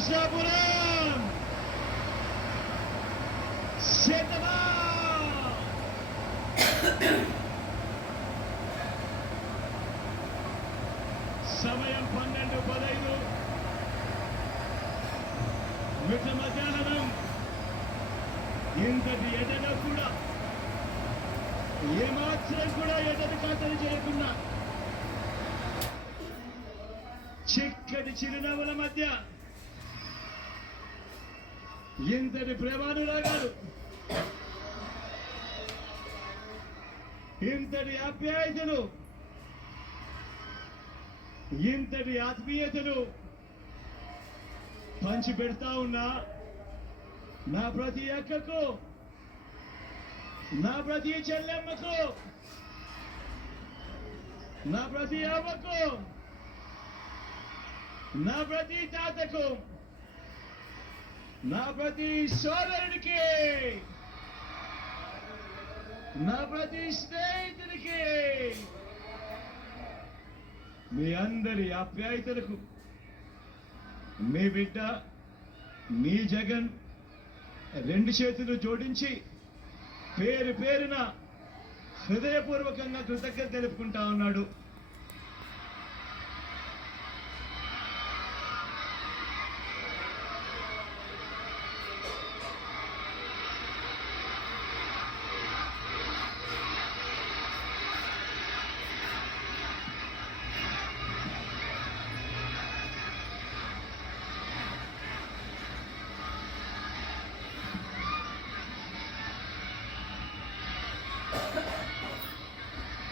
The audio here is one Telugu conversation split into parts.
నరసాపురం సిద్ధమా సమయం పన్నెండు పదైదు మిట్ట మధ్యాహ్నం ఇంతటి ఎదట కూడా ఏమాత్రం కూడా ఎడని ఖాతరి చేయకుండా చిక్కటి చిరునవ్వుల మధ్య ఇంతటి ప్రేమానురాగాలు ఇంతటి ఆప్యాయతలు ఇంతటి ఆత్మీయతలు పంచి పెడతా ఉన్నా నా ప్రతి అక్కకు నా ప్రతి చెల్లెమ్మకు నా ప్రతి అవ్వకు నా ప్రతి తాతకు నా ప్రతి సోదరుడికి. నా ప్రతి స్నేహితుడికి మీ అందరి ఆప్యాయతలకు మీ బిడ్డ మీ జగన్ రెండు చేతులు జోడించి పేరు పేరున హృదయపూర్వకంగా కృతజ్ఞత తెలుపుకుంటా ఉన్నాడు.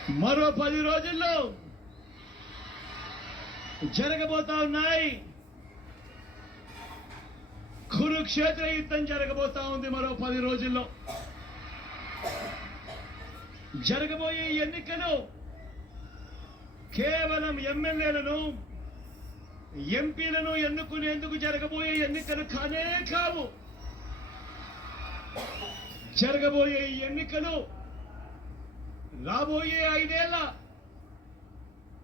మరో పది రోజుల్లో జరగబోతా ఉన్నాయి. కురుక్షేత్ర యుద్ధం జరగబోతా ఉంది మరో పది రోజుల్లో. జరగబోయే ఎన్నికలు కేవలం ఎమ్మెల్యేలను ఎంపీలను ఎన్నుకునేందుకు జరగబోయే ఎన్నికలు కానే కావు. జరగబోయే ఈ ఎన్నికలు రాబోయే ఐదేళ్ళ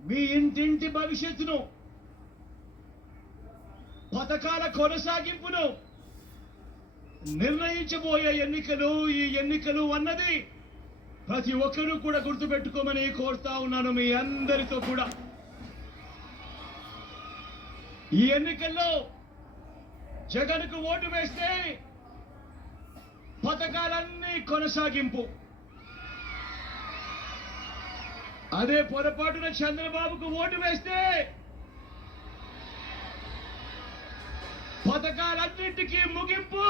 మీ ఇంటింటి భవిష్యత్తును పథకాల కొనసాగింపును నిర్ణయించబోయే ఎన్నికలు ఈ ఎన్నికలు అన్నది ప్రతి ఒక్కరూ కూడా గుర్తుపెట్టుకోమని కోరుతా ఉన్నాను మీ అందరితో కూడా. ఈ ఎన్నికల్లో జగన్కు ఓటు వేస్తే పథకాలన్నీ కొనసాగింపు. అదే పొరపాటున చంద్రబాబుకు ఓటు వేస్తే పథకాలన్నింటికీ ముగింపు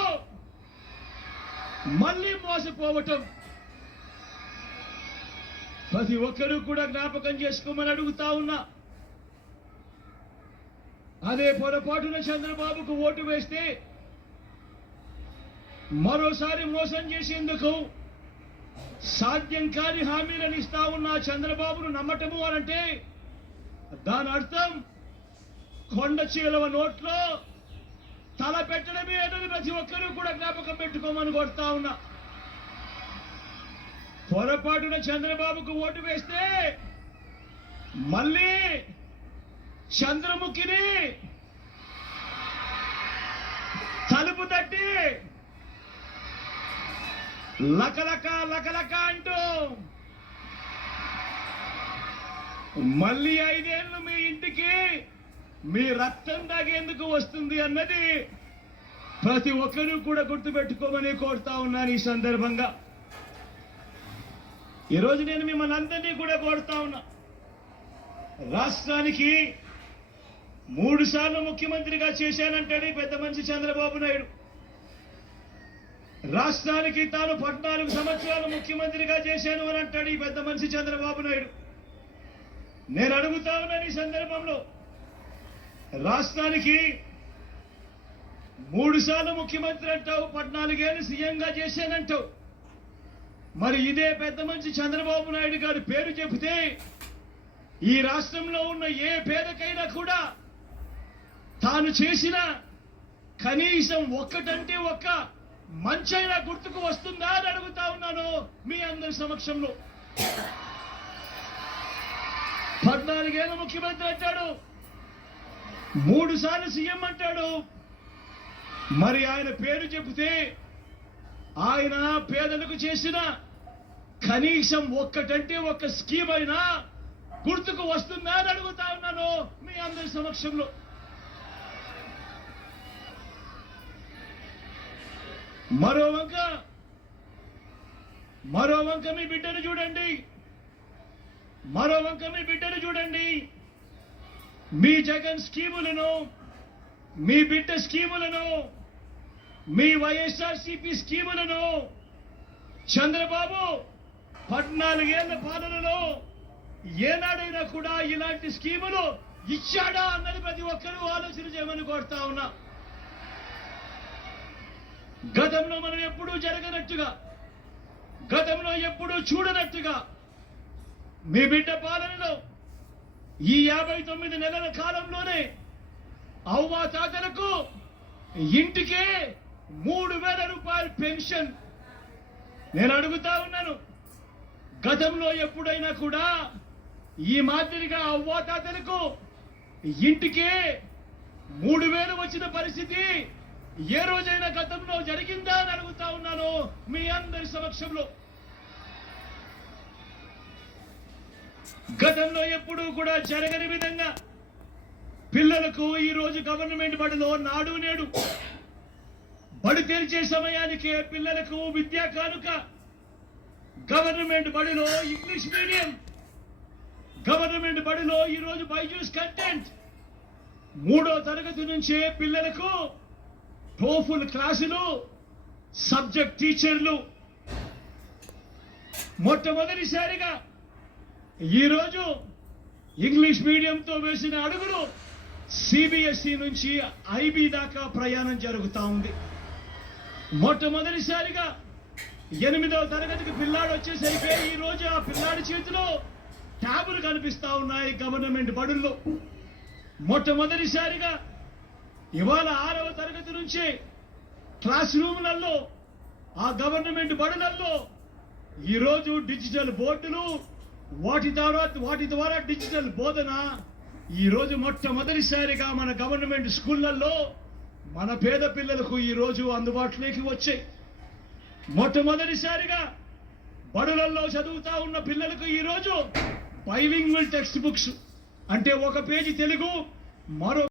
మళ్ళీ మోసపోవటం. ప్రతి ఒక్కరూ కూడా జ్ఞాపకం చేసుకోమని అడుగుతా ఉన్నా. అదే పొరపాటున చంద్రబాబుకు ఓటు వేస్తే మరోసారి మోసం చేసేందుకు సాధ్యం కాని హామీలను ఇస్తా ఉన్న చంద్రబాబును నమ్మటము అనంటే దాని అర్థం కొండ చీలవ నోట్లో తల పెట్టడమే అనేది ప్రతి ఒక్కరూ కూడా జ్ఞాపకం పెట్టుకోమని కొడతా ఉన్నా. పొరపాటున చంద్రబాబుకు ఓటు వేస్తే మళ్ళీ చంద్రముఖిని తలుపు తట్టి లకలక లకలక అంటూ. మళ్ళీ ఐదేళ్ళు మీ ఇంటికి మీ రక్తం తాగేందుకు వస్తుంది అన్నది ప్రతి ఒక్కరూ కూడా గుర్తుపెట్టుకోమని కోరుతా ఉన్నాను ఈ సందర్భంగా. ఈరోజు నేను మిమ్మల్ని అందరినీ కూడా కోరుతా ఉన్నా. రాష్ట్రానికి మూడు సార్లు ముఖ్యమంత్రిగా చేశానంటాడు పెద్ద మనిషి చంద్రబాబు నాయుడు. రాష్ట్రానికి తాను పద్నాలుగు సంవత్సరాలు ముఖ్యమంత్రిగా చేశాను అని అంటాడు ఈ పెద్ద మనిషి చంద్రబాబు నాయుడు. నేను అడుగుతా ఉన్నాను ఈ సందర్భంలో రాష్ట్రానికి మూడు సార్లు ముఖ్యమంత్రి అంటావు పద్నాలుగేళ్ళు సీఎంగా చేశానంటావు. మరి ఇదే పెద్ద మనిషి చంద్రబాబు నాయుడు గారి పేరు చెబితే ఈ రాష్ట్రంలో ఉన్న ఏ పేదకైనా కూడా తాను చేసిన కనీసం ఒక్కటంటే ఒక్క మంచైనా గుర్తుకు వస్తుందా అని అడుగుతా ఉన్నాను మీ అందరి సమక్షంలో. పద్నాలుగేళ్ళ ముఖ్యమంత్రి అంటాడు. మూడు సార్లు సీఎం అంటాడు. మరి ఆయన పేరు చెబితే ఆయన పేదలకు చేసిన కనీసం ఒక్కటంటే ఒక్క స్కీమ్ అయినా గుర్తుకు వస్తుందా అని అడుగుతా ఉన్నాను మీ అందరి సమక్షంలో. మరో వంక. మరో వంక మీ బిడ్డను చూడండి. మరో వంక మీ బిడ్డను చూడండి. మీ జగన్ స్కీములను మీ బిడ్డ స్కీములను మీ వైఎస్ఆర్సిపి స్కీములను చంద్రబాబు పద్నాలుగేళ్ళ పాలనలో ఏనాడైనా కూడా ఇలాంటి స్కీములు ఇచ్చాడా అన్నది ప్రతి ఒక్కరూ ఆలోచన చేయమని కోరుతా ఉన్నా. గతంలో మనం ఎప్పుడూ జరగనట్టుగా గతంలో ఎప్పుడూ చూడనట్టుగా మీ బిడ్డ పాలనలో ఈ యాభై తొమ్మిది నెలల కాలంలోనే అవ్వా తాతలకు ఇంటికే మూడు వేల రూపాయల పెన్షన్. నేను అడుగుతా ఉన్నాను గతంలో ఎప్పుడైనా కూడా ఈ మాదిరిగా అవ్వా తాతలకు ఇంటికే మూడు వేలు వచ్చిన పరిస్థితి ఏ రోజైనా గతంలో జరిగిందా అని అడుగుతా ఉన్నాను మీ అందరి సమక్షంలో. గతంలో ఎప్పుడూ కూడా జరగని విధంగా పిల్లలకు ఈ రోజు గవర్నమెంట్ బడిలో నాడు నేడు బడి తెరిచే సమయానికే పిల్లలకు విద్యా కానుక. గవర్నమెంట్ బడిలో ఇంగ్లీష్ మీడియం. గవర్నమెంట్ బడిలో ఈ రోజు బైజూస్ కంటెంట్. మూడో తరగతి నుంచే పిల్లలకు టోఫుల్ క్లాసులు సబ్జెక్ట్ టీచర్లు. మొట్టమొదటిసారిగా ఈరోజు ఇంగ్లీష్ మీడియంతో వేసిన అడుగులు సిబిఎస్ఈ నుంచి ఐబీ దాకా ప్రయాణం జరుగుతూ ఉంది. మొట్టమొదటిసారిగా ఎనిమిదవ తరగతికి పిల్లాడు వచ్చేసరికి ఈ రోజు ఆ పిల్లాడి చేతిలో ట్యాబులు కనిపిస్తా ఉన్నాయి గవర్నమెంట్ బడుల్లో. మొట్టమొదటిసారిగా ఇవాళ ఆరవ తరగతి నుంచే క్లాస్ రూమ్లలో ఆ గవర్నమెంట్ బడులలో ఈరోజు డిజిటల్ బోర్డులు వాటి తర్వాత వాటి ద్వారా డిజిటల్ బోధన ఈరోజు మొట్టమొదటిసారిగా మన గవర్నమెంట్ స్కూళ్ళల్లో మన పేద పిల్లలకు ఈరోజు అందుబాటులోకి వచ్చాయి. మొట్టమొదటిసారిగా బడులలో చదువుతా ఉన్న పిల్లలకు ఈరోజు బైలింగ్వల్ టెక్స్ట్ బుక్స్ అంటే ఒక పేజీ తెలుగు మరో